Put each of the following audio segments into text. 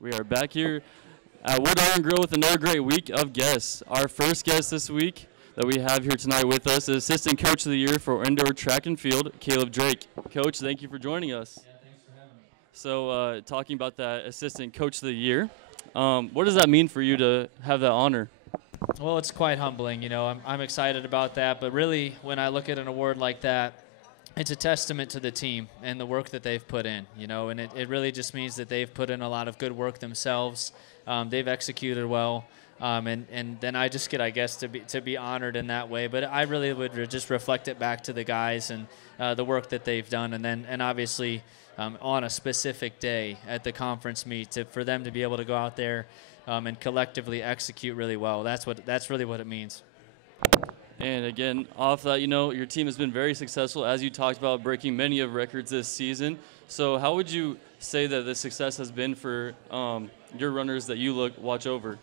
We are back here at Wood Iron Grill with another great week of guests. Our first guest this week that we have here tonight with us is Assistant Coach of the Year for Indoor Track and Field, Caleb Drake. Coach, thank you for joining us. Yeah, thanks for having me. So, talking about that Assistant Coach of the Year, what does that mean for you to have that honor? Well, it's quite humbling. You know, I'm excited about that. But really, when I look at an award like that, it's a testament to the team and the work that they've put in, you know, and it really just means that they've put in a lot of good work themselves. They've executed well, and then I just get, I guess, to be honored in that way. But I really would just reflect it back to the guys and the work that they've done, and obviously on a specific day at the conference meet for them to be able to go out there and collectively execute really well. That's really what it means. And again, off that, you know, your team has been very successful, as you talked about, breaking many of records this season. So how would you say that the success has been for your runners that you watch over?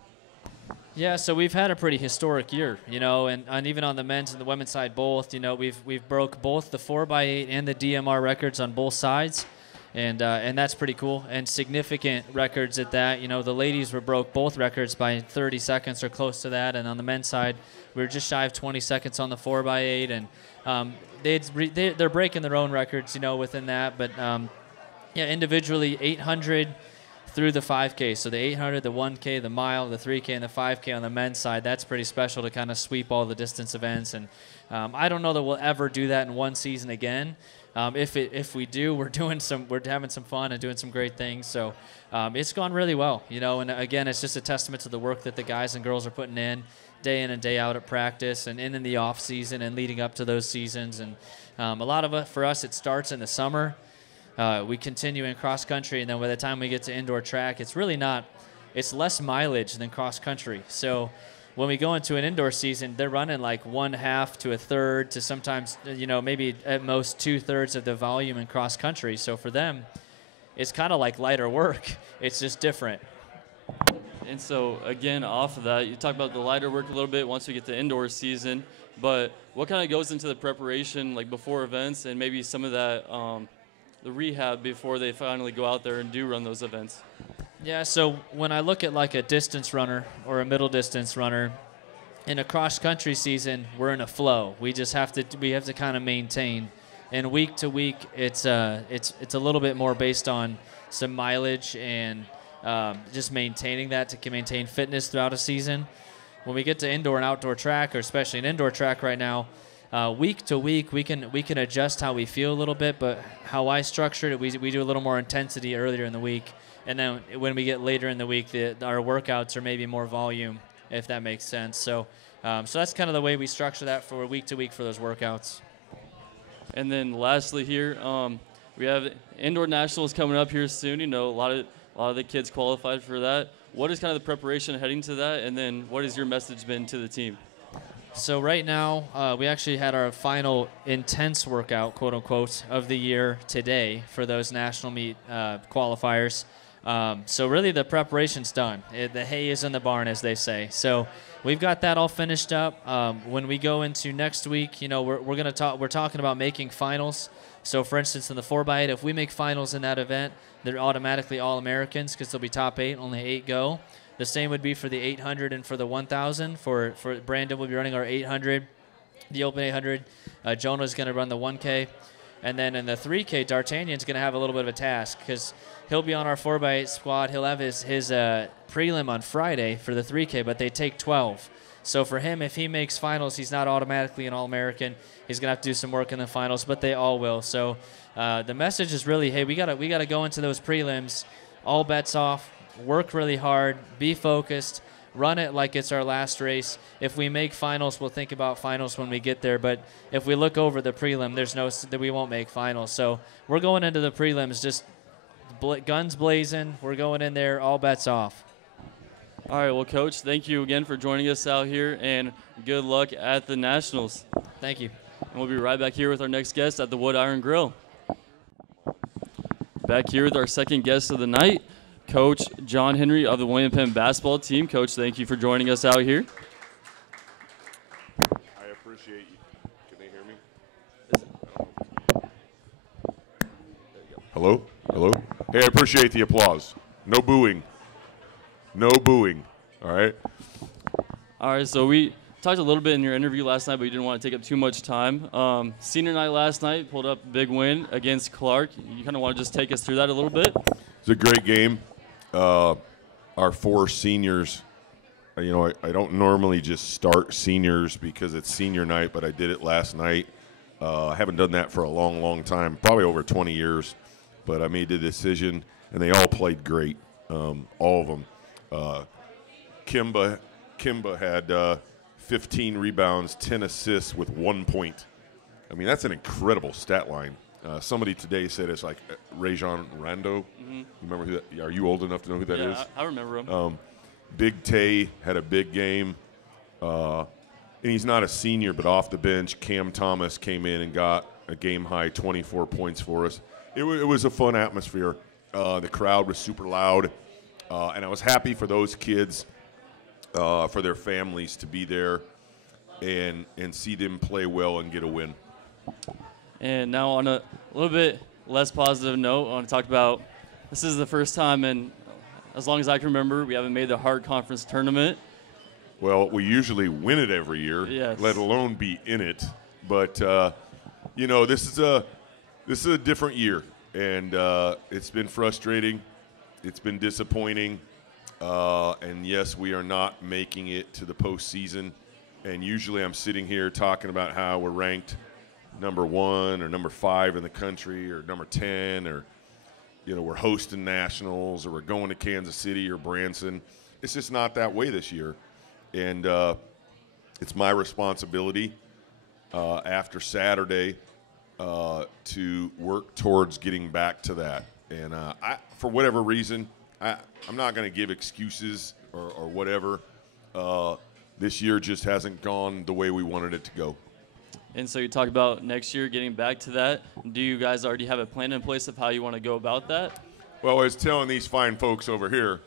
Yeah, so we've had a pretty historic year, you know, and even on the men's and the women's side both, you know, we've broke both the 4x8 and the DMR records on both sides, and that's pretty cool, and significant records at that. You know, the ladies broke both records by 30 seconds or close to that, and on the men's side, we were just shy of 20 seconds on the 4x8, and they're breaking their own records, you know, within that. But, yeah, individually 800 through the 5K. So the 800, the 1K, the mile, the 3K, and the 5K on the men's side, that's pretty special to kind of sweep all the distance events. And I don't know that we'll ever do that in one season again. If we do, we're having some fun and doing some great things. So it's gone really well, you know. And again, it's just a testament to the work that the guys and girls are putting in and day out at practice and in the off season and leading up to those seasons. And a lot of it for us, it starts in the summer. We continue in cross country, and then by the time we get to indoor track, it's less mileage than cross country. So when we go into an indoor season, they're running like 1/2 to 1/3 to sometimes, you know, maybe at most 2/3 of the volume in cross country. So for them, it's kind of like lighter work. It's just different. And so, again, off of that, you talk about the lighter work a little bit once we get to indoor season, but what kind of goes into the preparation, like before events, and maybe some of that, the rehab before they finally go out there and do run those events? Yeah, so when I look at like a distance runner or a middle distance runner, in a cross-country season, we're in a flow. We have to kind of maintain. And week to week, it's a little bit more based on some mileage and just maintaining that to maintain fitness throughout a season. When we get to indoor and outdoor track, or especially an indoor track right now, week to week we can adjust how we feel a little bit, but how I structured it, we do a little more intensity earlier in the week, and then when we get later in the week, our workouts are maybe more volume, if that makes sense. So that's kind of the way we structure that for week to week for those workouts. And then lastly here, we have indoor nationals coming up here soon. You know, a lot of the kids qualified for that. What is kind of the preparation heading to that, and then what has your message been to the team? So right now, we actually had our final intense workout, quote unquote, of the year today for those national meet qualifiers. So really the preparation's done. The hay is in the barn, as they say. So we've got that all finished up. When we go into next week, you know, we're talking about making finals. So for instance, in the 4x8, if we make finals in that event, they're automatically All-Americans because they'll be top 8, only 8 go. The same would be for the 800 and for the 1,000. For Brandon, we'll be running our 800, the open 800. Jonah's going to run the 1K. And then in the 3K, D'Artagnan's going to have a little bit of a task because he'll be on our 4x8 squad. He'll have his prelim on Friday for the 3K, but they take 12. So for him, if he makes finals, he's not automatically an All-American. He's going to have to do some work in the finals, but they all will. So the message is really, hey, we gotta go into those prelims, all bets off, work really hard, be focused, run it like it's our last race. If we make finals, we'll think about finals when we get there. But if we look over the prelim, that we won't make finals. So we're going into the prelims just guns blazing. We're going in there, all bets off. All right, well, Coach, thank you again for joining us out here, and good luck at the Nationals. Thank you. And we'll be right back here with our next guest at the Wood Iron Grill. Back here with our second guest of the night, Coach John Henry of the William Penn basketball team. Coach, thank you for joining us out here. I appreciate you. Can they hear me? Hello? Hello? Hey, I appreciate the applause. No booing. No booing. All right. All right, so we talked a little bit in your interview last night, but you didn't want to take up too much time. Senior night last night, pulled up a big win against Clark. You kind of want to just take us through that a little bit? It's a great game. Our 4 seniors, I don't normally just start seniors because it's senior night, but I did it last night. I haven't done that for a long, long time, probably over 20 years, but I made the decision, and they all played great, all of them. Kimba had 15 rebounds, 10 assists with 1 point. I mean, that's an incredible stat line. Somebody today said it's like Rajon Rondo. Mm-hmm. You remember who that? Are you old enough to know who that is? I remember him. Big Tay had a big game. And he's not a senior, but off the bench, Cam Thomas came in and got a game-high 24 points for us. It was a fun atmosphere. The crowd was super loud. And I was happy for those kids, for their families to be there and see them play well and get a win. And now on a little bit less positive note, I want to talk about this is the first time in as long as I can remember we haven't made the Hart Conference tournament. Well, we usually win it every year, yes, let alone be in it. But, this is a different year, and it's been frustrating. It's been disappointing. And, yes, we are not making it to the postseason. And usually I'm sitting here talking about how we're ranked number 1 or number 5 in the country or number 10 or, we're hosting nationals or we're going to Kansas City or Branson. It's just not that way this year. And it's my responsibility after Saturday to work towards getting back to that. And for whatever reason, I'm not going to give excuses or whatever. This year just hasn't gone the way we wanted it to go. And so you talked about next year getting back to that. Do you guys already have a plan in place of how you want to go about that? Well, I was telling these fine folks over here,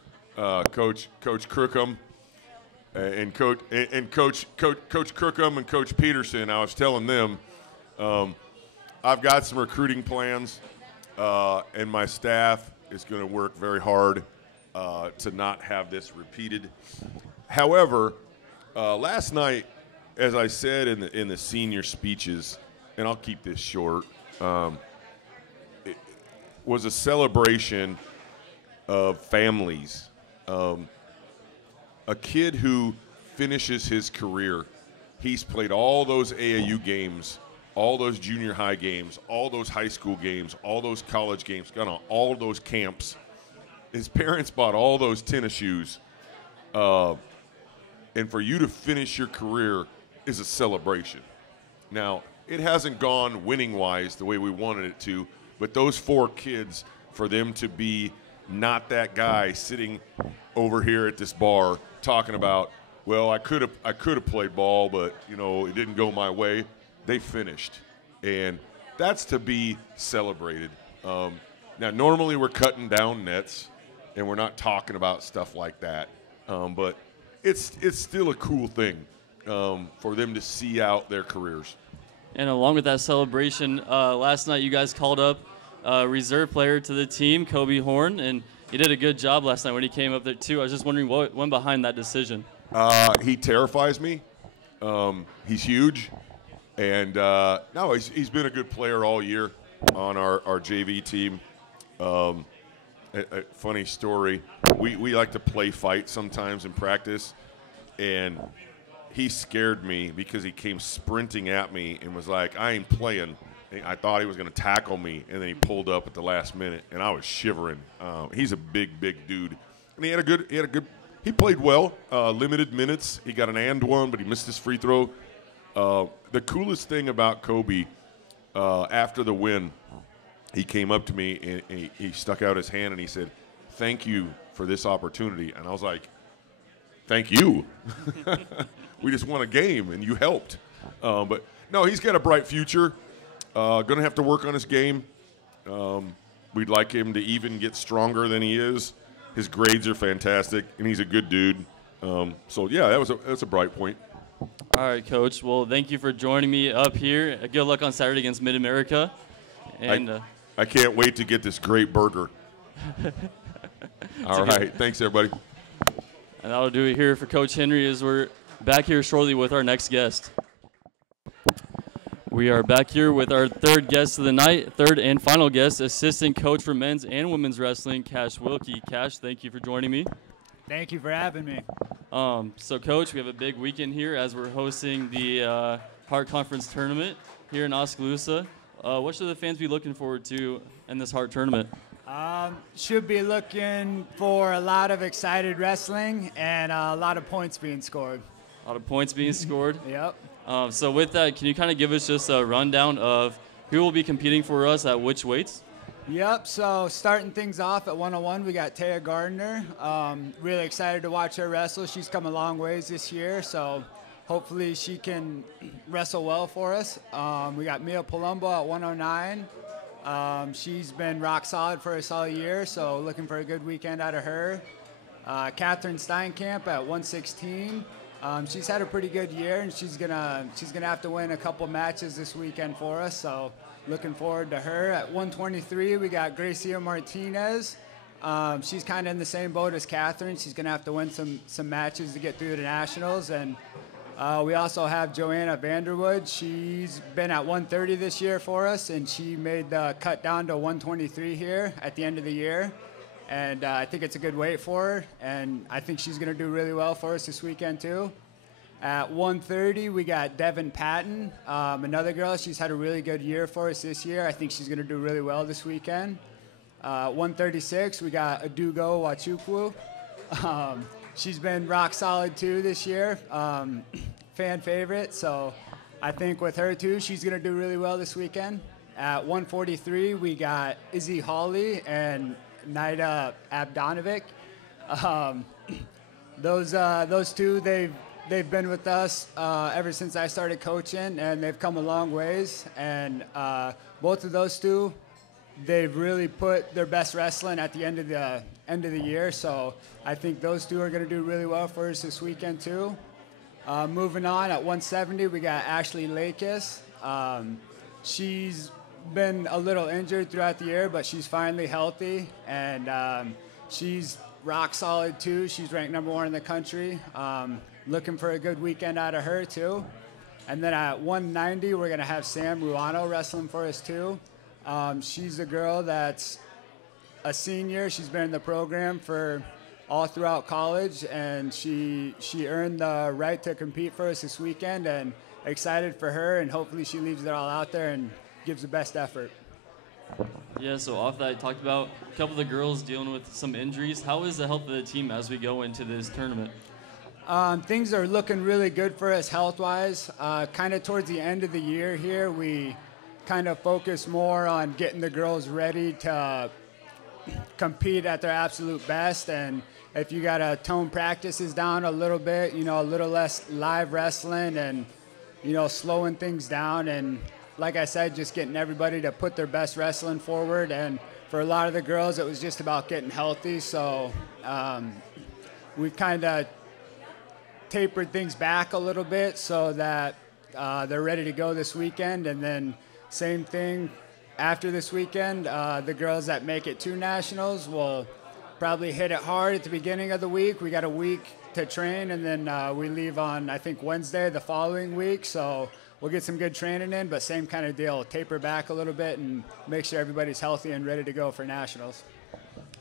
Coach Crookham and Coach Crookham and Coach Peterson, I was telling them I've got some recruiting plans, and my staff is going to work very hard to not have this repeated. However, last night, as I said in the senior speeches, and I'll keep this short, it was a celebration of families. A kid who finishes his career, he's played all those AAU games, all those junior high games, all those high school games, all those college games, gone on all those camps. His parents bought all those tennis shoes. And for you to finish your career is a celebration. Now, it hasn't gone winning-wise the way we wanted it to, but those 4 kids, for them to be not that guy sitting over here at this bar talking about, well, I could have played ball, but, it didn't go my way. They finished. And that's to be celebrated. Now, normally we're cutting down nets, and we're not talking about stuff like that. But it's still a cool thing for them to see out their careers. And along with that celebration, last night you guys called up a reserve player to the team, Kobe Horn, and he did a good job last night when he came up there too. I was just wondering what went behind that decision. He terrifies me. He's huge. And, no, he's been a good player all year on our JV team. A funny story, we like to play fight sometimes in practice, and he scared me because he came sprinting at me and was like, I ain't playing. And I thought he was going to tackle me, and then he pulled up at the last minute, and I was shivering. He's a big dude. And he played well, limited minutes. He got an and one, but he missed his free throw. The coolest thing about Kobe, after the win, he came up to me and he stuck out his hand and he said, thank you for this opportunity. And I was like, thank you. We just won a game and you helped. But no, he's got a bright future. Going to have to work on his game. We'd like him to even get stronger than he is. His grades are fantastic and he's a good dude. So yeah, that's a bright point. All right, Coach. Well, thank you for joining me up here. Good luck on Saturday against Mid-America. And I can't wait to get this great burger. All right. Thanks, everybody. And that'll do it here for Coach Henry as we're back here shortly with our next guest. We are back here with our third guest of the night, third and final guest, assistant coach for men's and women's wrestling, Cash Wilkie. Cash, thank you for joining me. Thank you for having me. So, Coach, we have a big weekend here as we're hosting the Heart Conference Tournament here in Oskaloosa. What should the fans be looking forward to in this Heart Tournament? Should be looking for a lot of excited wrestling and a lot of points being scored. A lot of points being scored? Yep. So with that, can you kind of give us just a rundown of who will be competing for us at which weights? Yep, so starting things off at 101, we got Taya Gardner. Really excited to watch her wrestle. She's come a long ways this year, so hopefully she can wrestle well for us. We got Mia Palumbo at 109. She's been rock solid for us all year, so looking for a good weekend out of her. Catherine Steinkamp at 116. She's had a pretty good year, and she's gonna have to win a couple matches this weekend for us, so looking forward to her. At 123, we got Gracia Martinez. She's kind of in the same boat as Catherine. She's going to have to win some matches to get through the Nationals. And we also have Joanna Vanderwood. She's been at 130 this year for us, and she made the cut down to 123 here at the end of the year. And I think it's a good weight for her, and I think she's going to do really well for us this weekend too. At 130, we got Devin Patton, another girl. She's had a really good year for us this year. I think she's going to do really well this weekend. 136, we got Adugo Wachukwu. She's been rock solid too this year, fan favorite. So I think with her too, she's going to do really well this weekend. At 143, we got Izzy Hawley and Nida Abdonovic. Those two, they've been with us ever since I started coaching, and they've come a long ways. And both of those two, they've really put their best wrestling at the end of the year. So I think those two are going to do really well for us this weekend too. Moving on, at 170, we got Ashley Lakis. She's been a little injured throughout the year, but she's finally healthy, and she's rock solid too. She's ranked #1 in the country. Looking for a good weekend out of her too. And then at 190, we're going to have Sam Ruano wrestling for us too. She's a girl that's a senior. She's been in the program for all throughout college, and she earned the right to compete for us this weekend, and excited for her, and hopefully she leaves it all out there and gives the best effort. Yeah, so off that, I talked about a couple of the girls dealing with some injuries. How is the health of the team as we go into this tournament? Things are looking really good for us health-wise. Kind of towards the end of the year here, we kind of focus more on getting the girls ready to compete at their absolute best. And if you got to tone practices down a little bit, a little less live wrestling and, slowing things down. And like I said, just getting everybody to put their best wrestling forward. And for a lot of the girls, it was just about getting healthy. So we've kind of tapered things back a little bit so that they're ready to go this weekend. And then same thing after this weekend, the girls that make it to nationals will probably hit it hard at the beginning of the week. We got a week to train, and then we leave on, I think, Wednesday the following week. So we'll get some good training in, but same kind of deal. Taper back a little bit and make sure everybody's healthy and ready to go for nationals.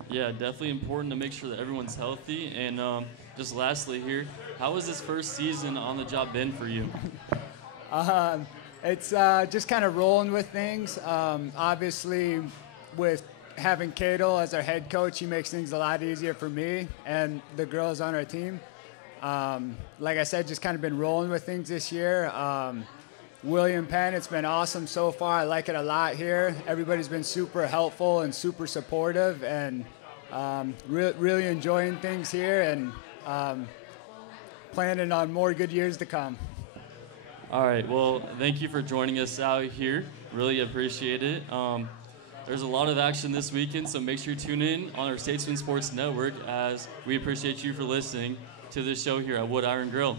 Yeah, definitely important to make sure that everyone's healthy. And just lastly here, how has this first season on the job been for you? It's just kind of rolling with things. Obviously, with having Cato as our head coach, he makes things a lot easier for me and the girls on our team. Like I said, just kind of been rolling with things this year. William Penn, it's been awesome so far. I like it a lot here. Everybody's been super helpful and super supportive, and really enjoying things here, and planning on more good years to come. All right, well, thank you for joining us out here. Really appreciate it. There's a lot of action this weekend, so make sure you tune in on our Statesmen Sports Network, as we appreciate you for listening to this show here at Wood Iron Grill.